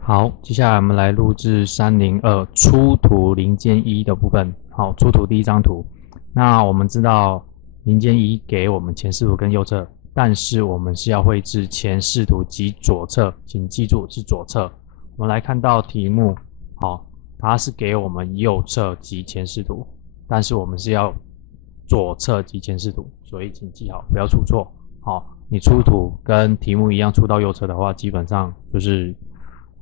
好，接下来我们来录制302出图零件1的部分。好，出图第一张图。那我们知道零件1给我们前视图跟右侧，但是我们是要绘制前视图及左侧，请记住是左侧。我们来看到题目，好，它是给我们右侧及前视图，但是我们是要左侧及前视图，所以请记好，不要出错。好，你出图跟题目一样出到右侧的话，基本上就是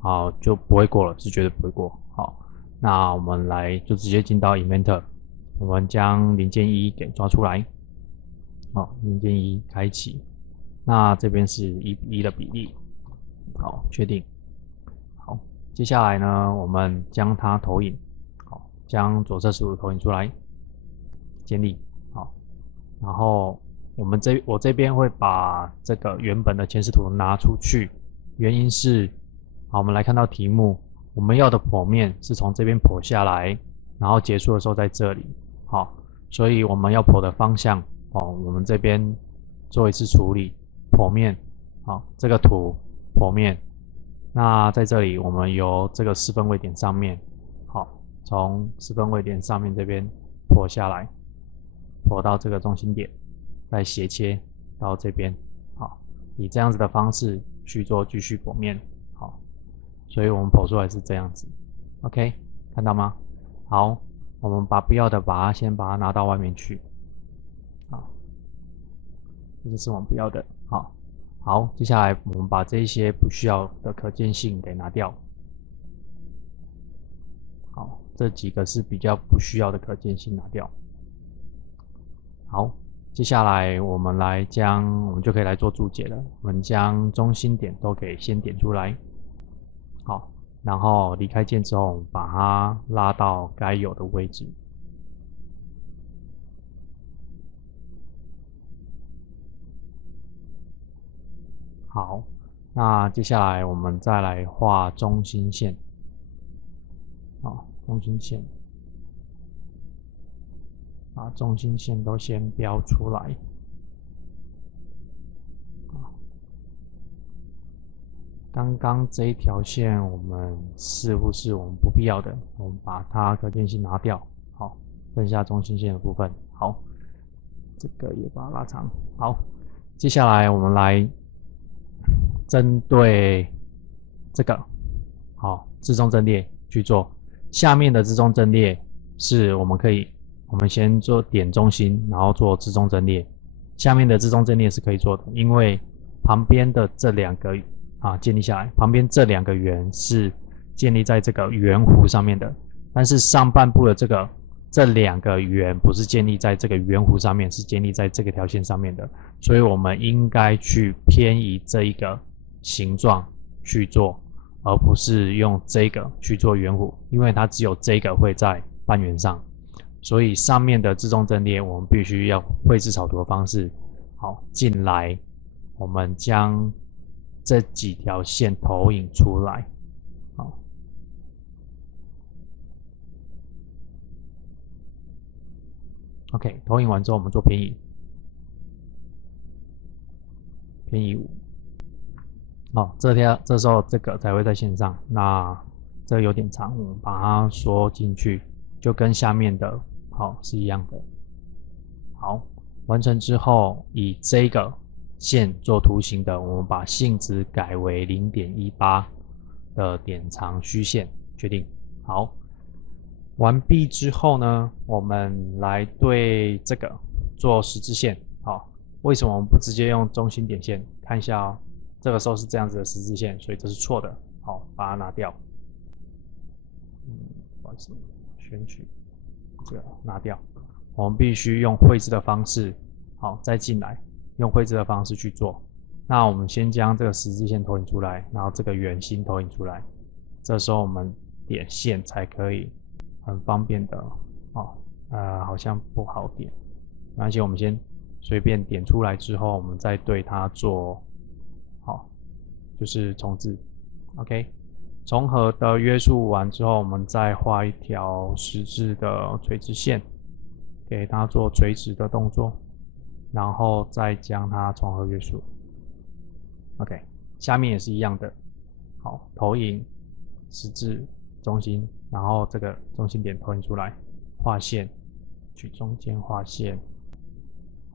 好就不会过了，是绝对不会过。好，那我们来就直接进到 Inventor， 我们将零件1给抓出来。好，零件1开启，那这边是1:1的比例。好，确定。好，接下来呢，我们将它投影。好，将左侧视图投影出来，建立。好，然后我这边会把这个原本的前视图拿出去，原因是，好，我们来看到题目，我们要的剖面是从这边剖下来，然后结束的时候在这里。好，所以我们要剖的方向，我们这边做一次处理，剖面。好，这个图剖面，那在这里我们由这个4分位点上面，好，从4分位点上面这边剖下来，剖到这个中心点，再斜切到这边。好，以这样子的方式去做继续剖面。好，所以我们剖出来是这样子。OK， 看到吗？好，我们把不要的先把它拿到外面去。好，这是我们不要的。好，接下来我们把这些不需要的可见性给拿掉。好，这几个是比较不需要的可见性拿掉。好，接下来我们就可以来做注解了。我们将中心点都给先点出来。好，然后离开键之后，把它拉到该有的位置。好，那接下来我们再来画中心线。好，中心线，把中心线都先标出来。刚刚这一条线我们似乎是我们不必要的，我们把它可见性拿掉。好，剩下中心线的部分。好，这个也把它拉长。好，接下来我们来针对这个，好，置中阵列去做。下面的置中阵列是我们先做点中心，然后做置中阵列。下面的置中阵列是可以做的，因为旁边的这两个建立下来，旁边这2个圆是建立在这个圆弧上面的，但是上半部的这2个圆不是建立在这个圆弧上面，是建立在这个条线上面的，所以我们应该去偏移这一个形状去做，而不是用这个去做圆弧，因为它只有这个会在半圆上，所以上面的置中阵列我们必须要绘制草图的方式。好，进来，我们将这几条线投影出来。好 ，OK， 投影完之后，我们做偏移，偏移5。好，这时候这个才会在线上。那这个有点长，我们把它缩进去，就跟下面的是一样的。好，完成之后，以这个线做图形的，我们把性质改为 0.18 的点长虚线，确定。好，完毕之后呢，我们来对这个做十字线。好，为什么我们不直接用中心点线？看一下哦，这个时候是这样子的十字线，所以这是错的。好，把它拿掉。不好意思，选取这个拿掉。我们必须用绘制的方式，好，再进来。用绘制的方式去做。那我们先将这个十字线投影出来，然后这个圆心投影出来。这时候我们点线才可以很方便的，好像不好点，没关系，我们先随便点出来之后，我们再对它做，就是重置。OK， 重合的约束完之后，我们再画一条十字的垂直线，给它做垂直的动作。然后再将它重合约束。OK， 下面也是一样的。好，投影、十字、中心，然后这个中心点投影出来，画线，取中间画线。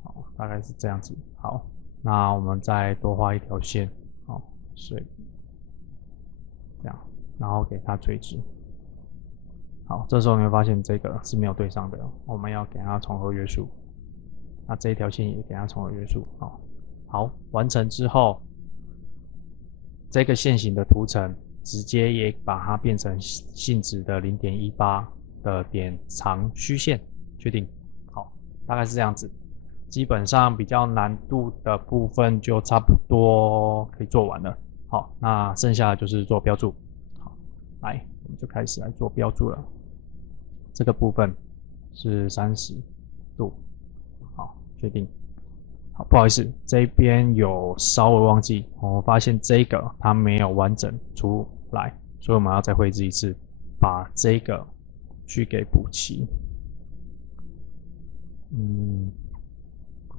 好，大概是这样子。好，那我们再多画一条线。好，所以这样，然后给它垂直。好，这时候你会发现这个是没有对上的，我们要给它重合约束。那这一条线也给它重合约束。好，完成之后，这个线型的图层直接也把它变成性质的 0.18 的点长虚线，确定。好，大概是这样子。基本上比较难度的部分就差不多可以做完了。好，那剩下的就是做标注。好，来，我们就开始来做标注了。这个部分是30度，好，确定。好，不好意思，这边有稍微忘记，我发现这个它没有完整出来，所以我们要再绘制一次，把这个去给补齐。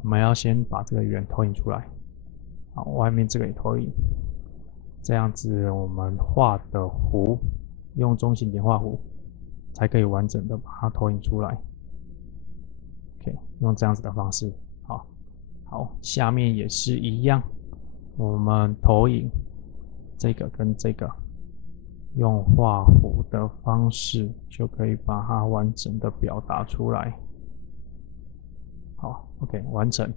我们要先把这个圆投影出来，好，外面这个也投影，这样子我们画的弧用中心点画弧，才可以完整的把它投影出来。OK， 用这样子的方式，好，下面也是一样，我们投影这个跟这个，用画弧的方式就可以把它完整的表达出来。好 ，OK， 完成。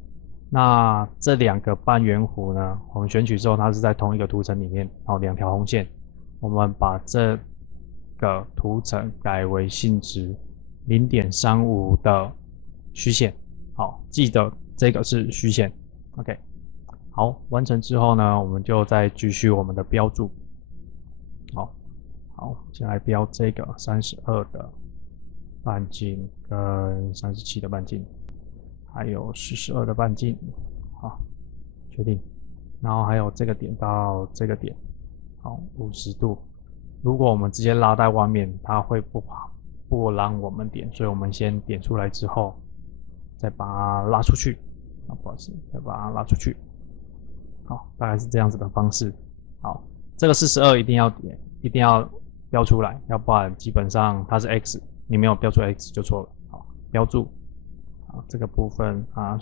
那这两个半圆弧呢，我们选取之后，它是在同一个图层里面，然后2条红线，我们把这个图层改为性质 0.35 的虚线。好，记得这个是虚线。OK， 好，完成之后呢，我们就再继续我们的标注。好，先来标这个32的半径跟37的半径。还有42的半径，好，确定。然后还有这个点到这个点，好，50度。如果我们直接拉在外面，它会不让我们点，所以我们先点出来之后，再把它拉出去。不好意思，再把它拉出去。好，大概是这样子的方式。好，这个42一定要点，一定要标出来，要不然基本上它是 X， 你没有标出 X 就错了。好，标注。这个部分啊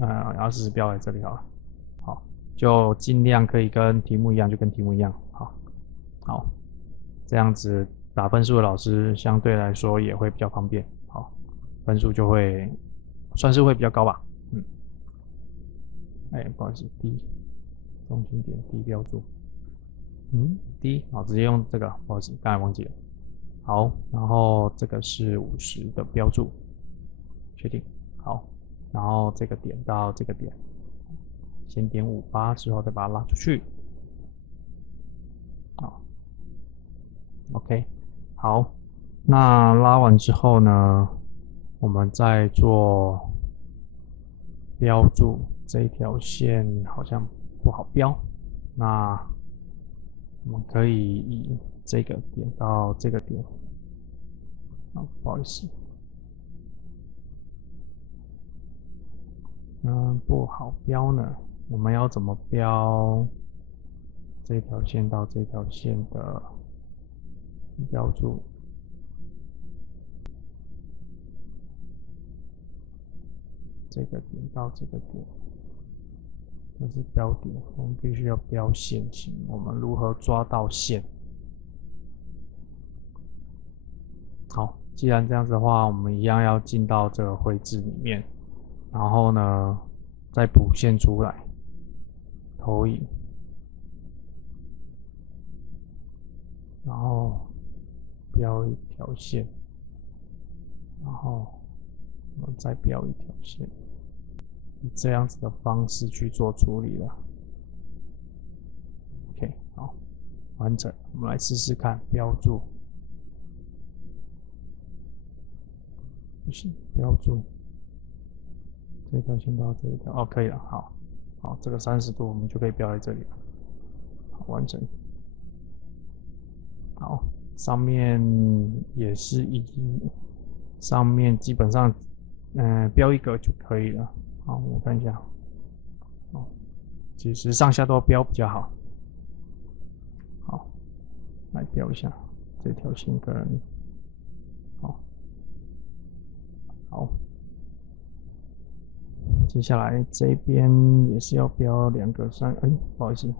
然后40标在这里好了。好，就尽量可以跟题目一样，就跟题目一样。好，这样子打分数的老师相对来说也会比较方便。好，分数就会算是会比较高吧。不好意思 ，D 中心点 D 标注。D 好，直接用这个，不好意思，刚才忘记了。好，然后这个是50的标注。确定好，然后这个点到这个点，先点58之后再把它拉出去。好 ，OK， 好，那拉完之后呢，我们再做标注。这一条线好像不好标，那我们可以以这个点到这个点。不好意思。不好标呢，我们要怎么标这条线到这条线的标注？这个点到这个点，这是标点，我们必须要标线型。我们如何抓到线？好，既然这样子的话，我们一样要进到这个绘制里面，然后呢，再补线出来，投影，然后标一条线，然后我们再标一条线，以这样子的方式去做处理了。OK， 好，完整。我们来试试看，标注。不行，标注这条线到这一条，可以了。好，这个30度我们就可以标在这里了。好，完整。好，上面也是上面基本上，标一格就可以了。好，我看一下。哦，其实上下都标比较好。好，来标一下这条线跟好，好，接下来这边也是要标2个3，不好意思，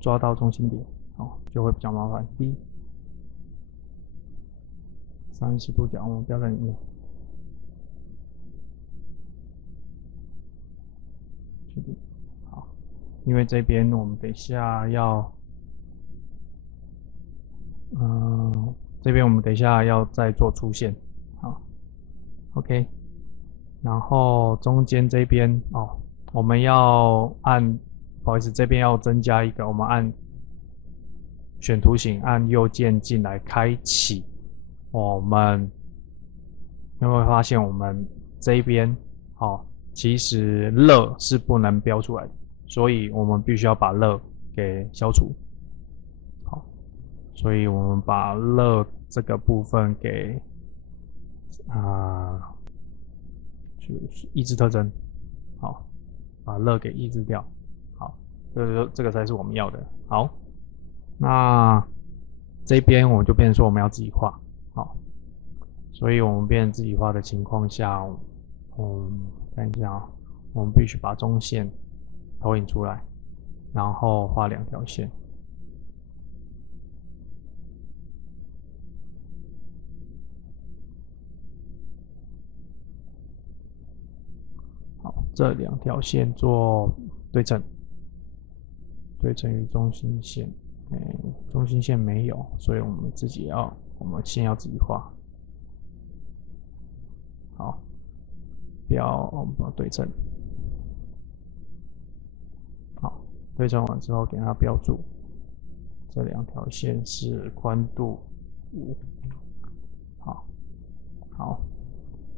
抓到中心点，好，就会比较麻烦。B 30度角，我们标在里面。确定。好，因为这边我们等一下要，这边我们等一下要再做出线。好 ，OK。然后中间这边哦，我们要按，不好意思，这边要增加一个，我们按选图形，按右键进来开启。我们有没有发现我们这一边哦，其实乐是不能标出来的，所以我们必须要把乐给消除。好，所以我们把乐这个部分给就是抑制特征，好，把乐给抑制掉，好，这个才是我们要的。好，那这边我们就变成说我们要自己画，好，所以我们变成自己画的情况下，看一下啊，我们必须把中线投影出来，然后画2条线。好，这2条线做对称，对称于中心线。中心线没有，所以我们线要自己画。好，我们把对称。好，对称完之后给它标注，这2条线是宽度5。好，好，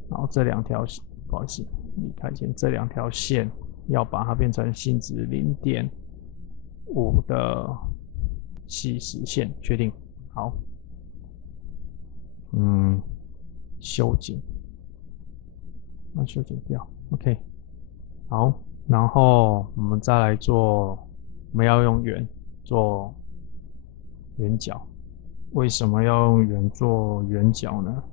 然后这2条，不好意思，离开线，这2条线要把它变成性质0.5的细实线，确定。好，修剪，那修剪掉 ，OK。好，然后我们再来做，我们要用圆做圆角。为什么要用圆做圆角呢？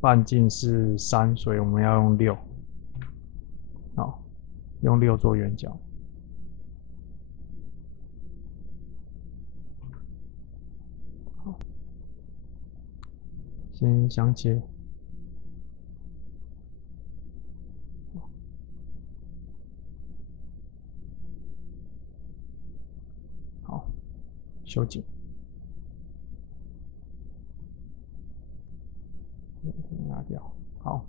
半径是3，所以我们要用6。好，用6做圆角。好，先相切。好，修剪。拿掉。好，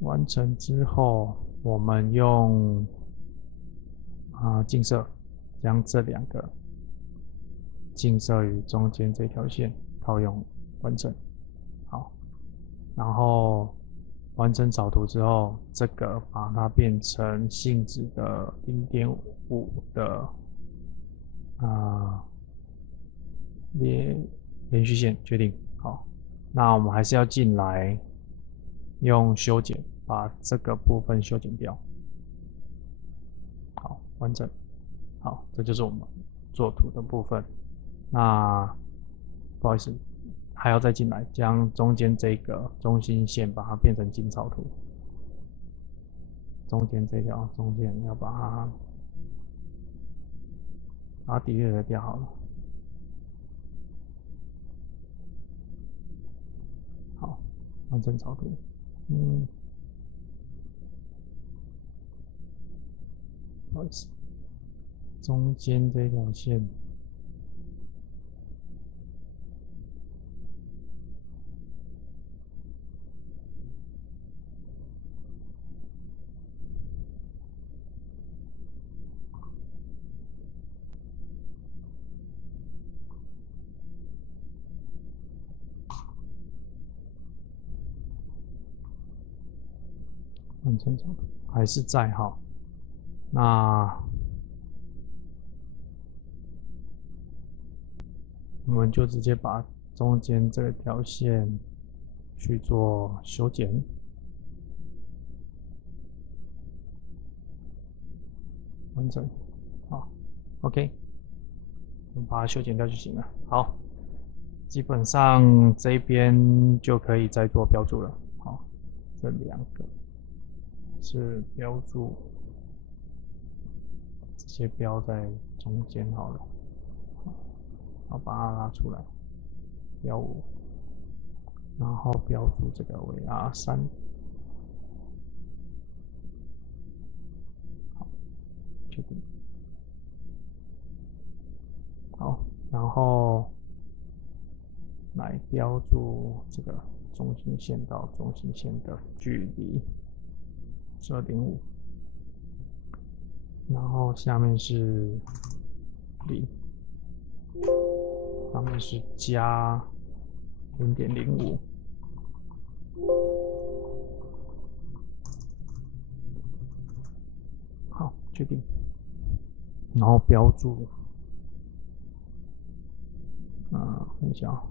完成之后，我们用近色将这2个近色与中间这条线套用完成。好，然后完成草图之后，这个把它变成性质的0.5的连续线，确定。好，那我们还是要进来用修剪把这个部分修剪掉。好，完整。好，这就是我们做图的部分。那不好意思，还要再进来将中间这个中心线把它变成近草图。中间这条中间要把它delete掉好了。好，完成草图。不好意思，中间这条线。完成草图还是在哈，那我们就直接把中间这条线去做修剪。完整，好 ，OK， 我们把它修剪掉就行了。好，基本上这边就可以再做标注了。好，这两个是标注，直接标在中间好了。好，把它拉出来，标5，然后标注这个为R3。好，确定。好，然后来标注这个中心线到中心线的距离12.5，然后下面是0，上面是加0.05。好，确定，然后标注，看一下啊，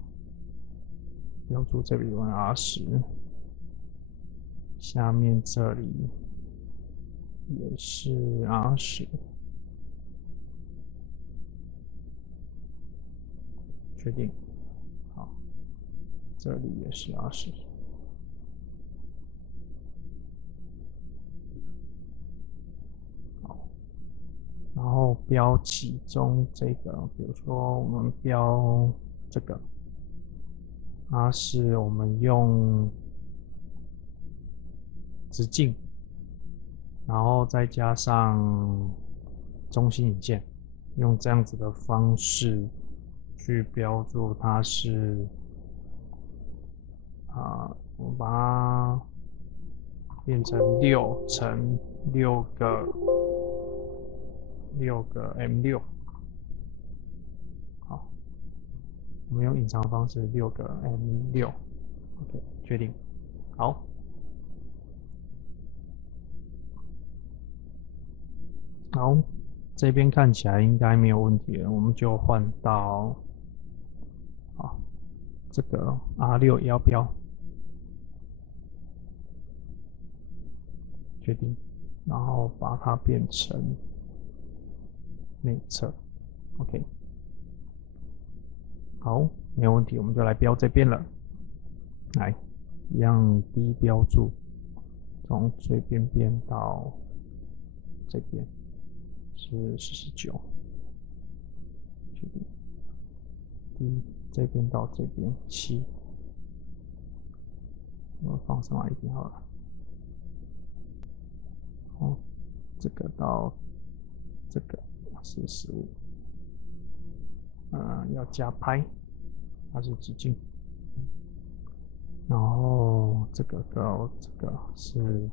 标注这里为R10，下面这里也是R10，确定。好，这里也是R10。好，然后标其中这个，比如说我们标这个，R10，我们用直径，然后再加上中心引线，用这样子的方式去标注它是我把它变成6乘6个M6。好，我们用隐藏方式6个M6。OK， 确定。好。好，这边看起来应该没有问题了，我们就换到这个 R6也要标，确定，然后把它变成内侧 ，OK， 好，没有问题，我们就来标这边了。来，一样低标注，从最边边到这边是49，确定。低这边到这边7，我放上来一点好了。哦，这个到这个是15，要加拍，它是直径。然后这个到这个是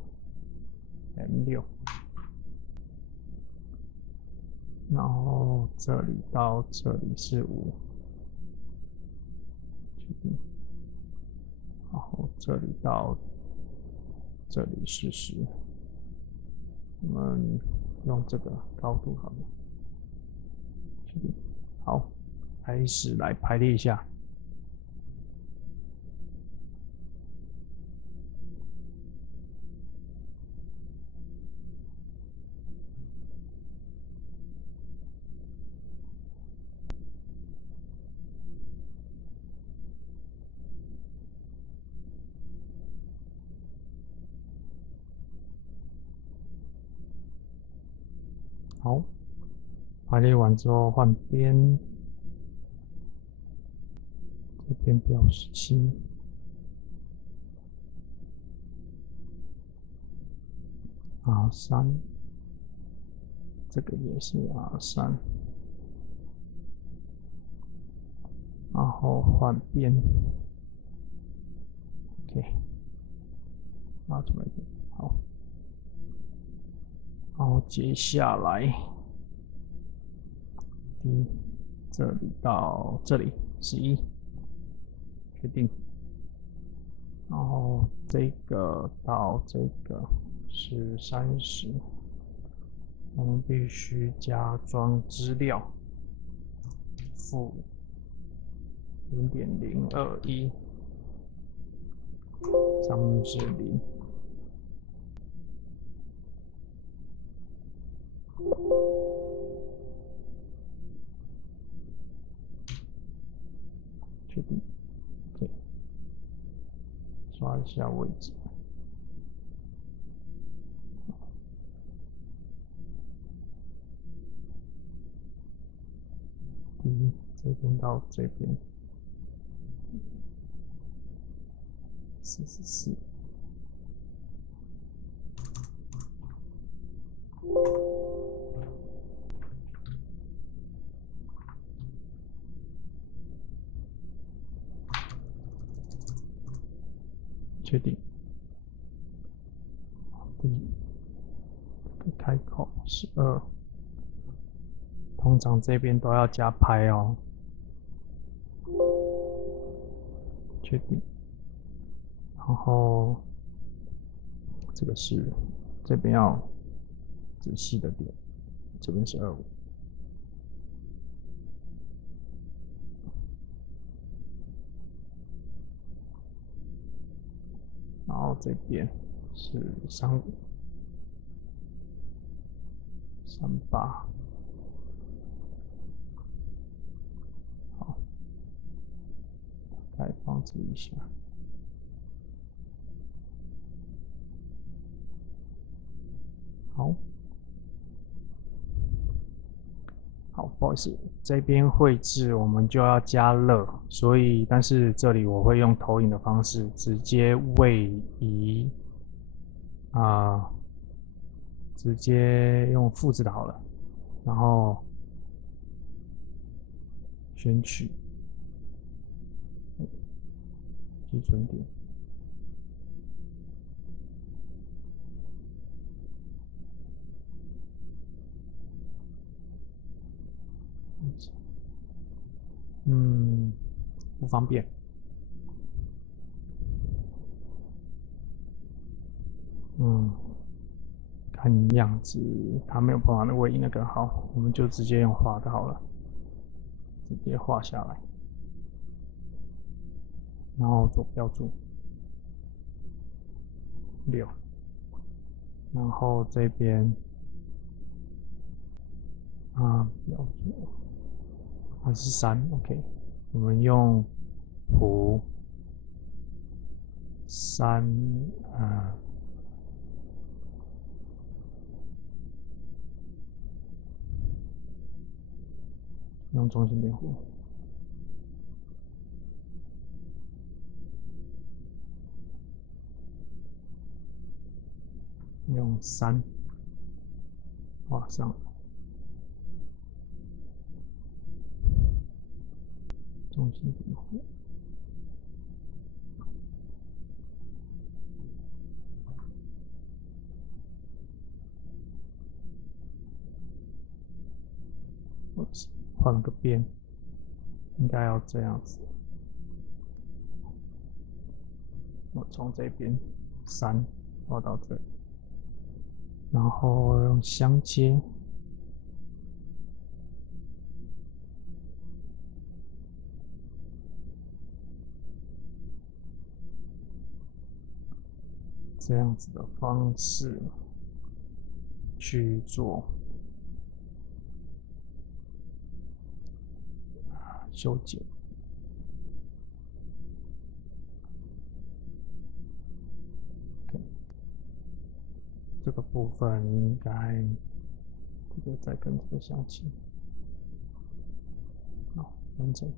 M6，然后这里到这里是5，确定。然后这里到这里是10，我们用这个高度好了，确定。好，开始来排列一下。好，排列完之后换边，这边标17。R3，这个也是 R3，然后换边 ，OK， 拉出来一点，好，然后接下来，这里到这里11，确定，然后这个到这个是30，我们必须加装资料，负0.021，上面是0。确定，对，刷一下位置。这边到这边44。确定。开口12。通常这边都要加拍哦。确定。然后这个是这边要仔细的点，这边是25。然后这边是35、38。好，再放置一下。好，好，不好意思，这边绘制我们就要加热，所以但是这里我会用投影的方式直接位移直接用复制的好了，然后选取基准点。不方便。看样子它没有办法的位移那个好，我们就直接用画的好了，直接画下来，然后做标注6，然后这边标注还是3，OK，我们用弧3用中心点弧，用3画上，中心点弧。换个边，应该要这样子。我从这边3画到这里，然后用相接，这样子的方式去做修剪。这个部分应该这个再跟这个相齐，好，完成。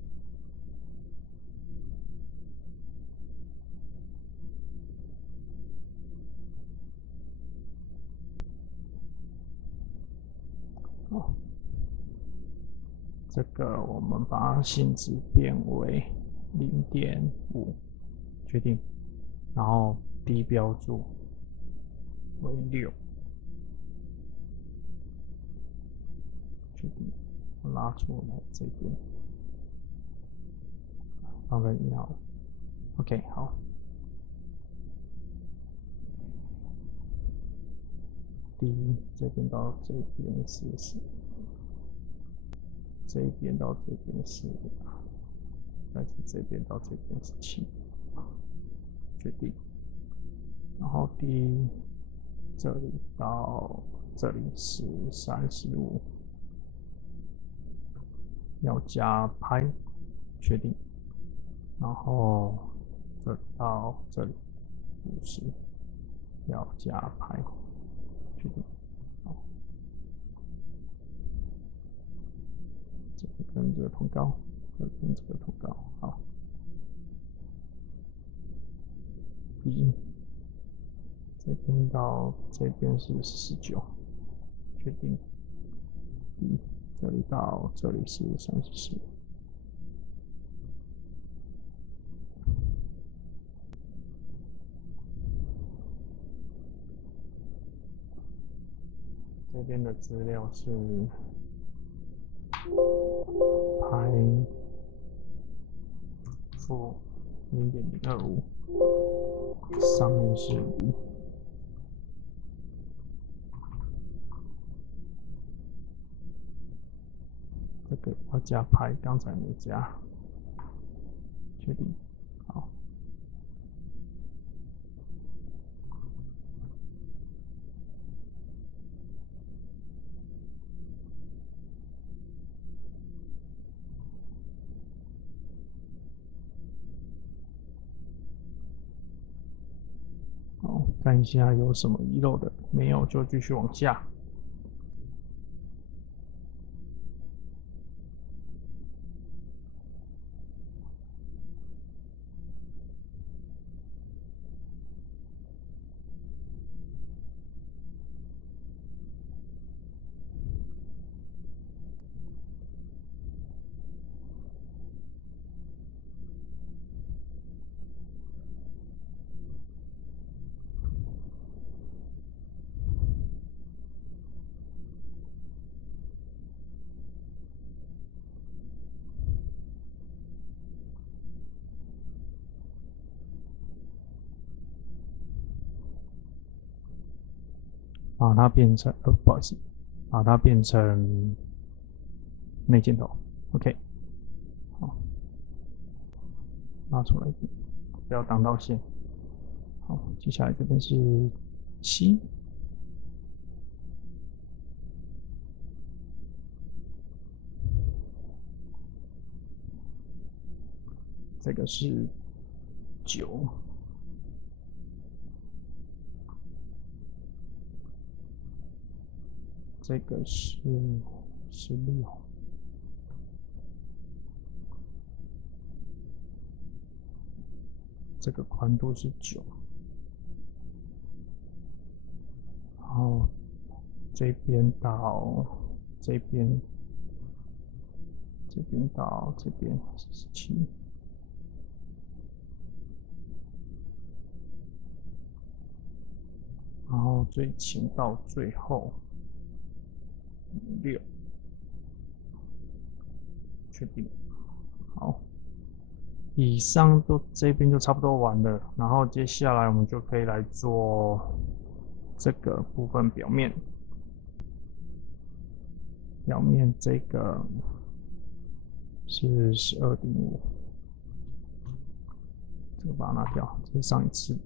好，这个我们把性质变为0.5，确定，然后低标注为6，确定，拉出来这边，放在1好了。OK， 好。这边到这边40，这边到这边4，但是这边到这边是7，决定。然后这里到这里13、15，要加拍，确定。然后这到这里50，要加拍，确定。好，这个跟这个同高，这个跟这个同高，好。B 这边到这边是19，确定。B 这里到这里是34。这边的资料是拍负0.025，上面是5。这个要加拍，刚才没加，确定。好，好，看一下有什么遗漏的，没有就继续往下。把它变成不好意思，把它变成内箭头 ，OK， 好，拉出来一点，不要挡到线。好，接下来这边是7，这个是9，这个是16，这个宽度是9，然后这边到这边，这边到这边是17，然后最前到最后6，确定。好，以上都这边就差不多完了，然后接下来我们就可以来做这个部分表面。表面这个是12.5，这个把它拿掉，这是上一次，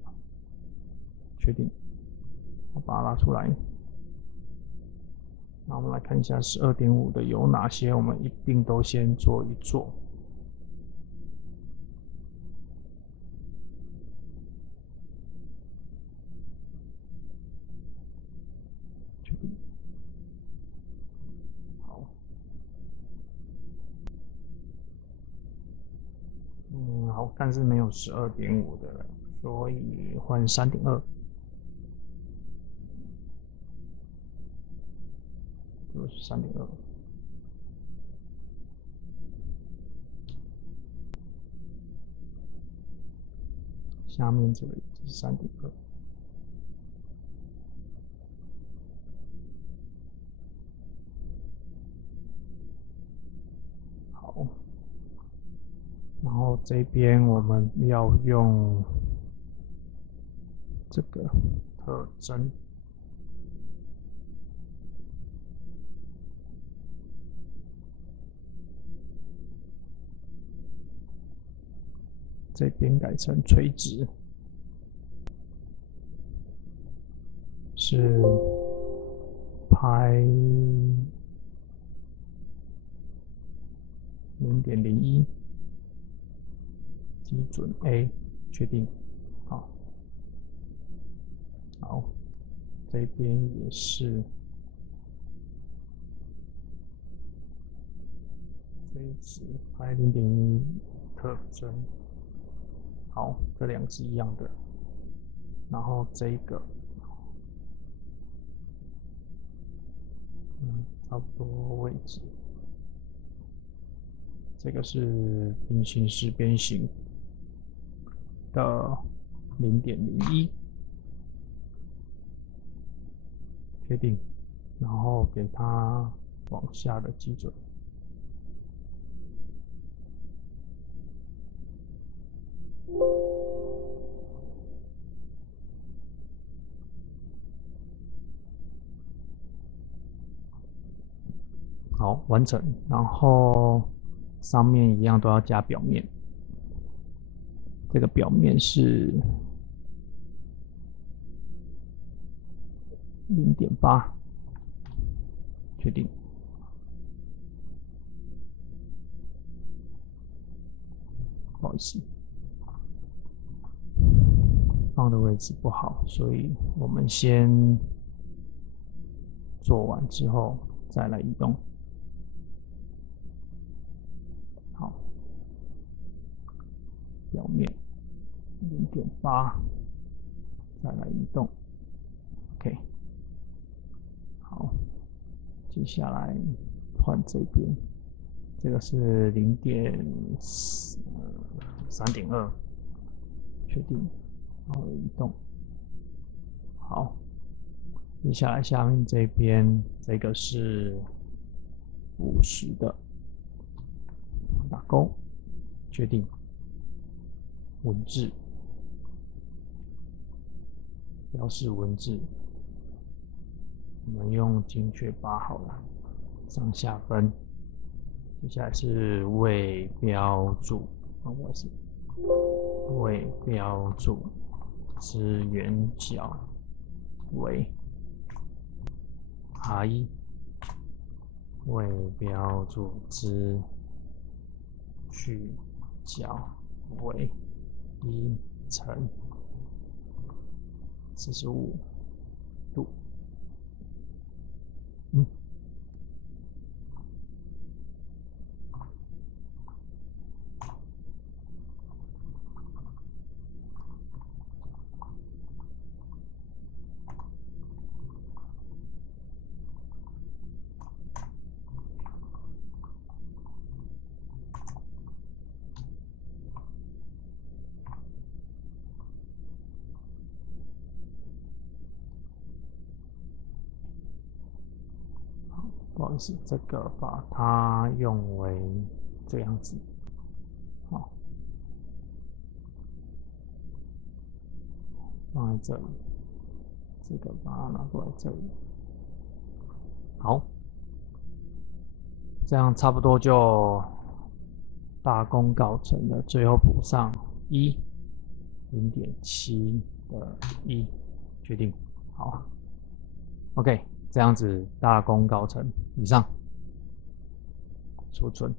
确定。我把它拉出来。那我们来看一下12.5的有哪些，我们一并都先做一做。确定。好。好，但是没有12.5的了，所以换3.2。就是3.2。下面这个是3.2。好，然后这边我们要用这个特征，这边改成垂直。是拍0.01，基准 A， 确定。好，好，这边也是。这一只拍0.1特征，好，这两只一样的。然后这个，差不多位置。这个是平行四边形的0.01，确定。然后给它往下的基准。好，完成。然后上面一样都要加表面。这个表面是0.8，确定。不好意思，放的位置不好，所以我们先做完之后再来移动。好，表面0.8，再来移动。OK， 好，接下来换这边，这个是3.2，确定，然后移动。好，接下来下面这边这个是50的，打勾，确定。文字，标示文字，我们用精确8好了，上下分。接下来是未标注，我是未标注之圆角为 R1， 未标注之距角为1×45度。不好意思，这个把它用为这样子。好，放在这里，这个把它拿过来这里。好，这样差不多就大功告成了。最后补上0.7的1，决定。好 ，OK， 这样子大功告成。以上，储存。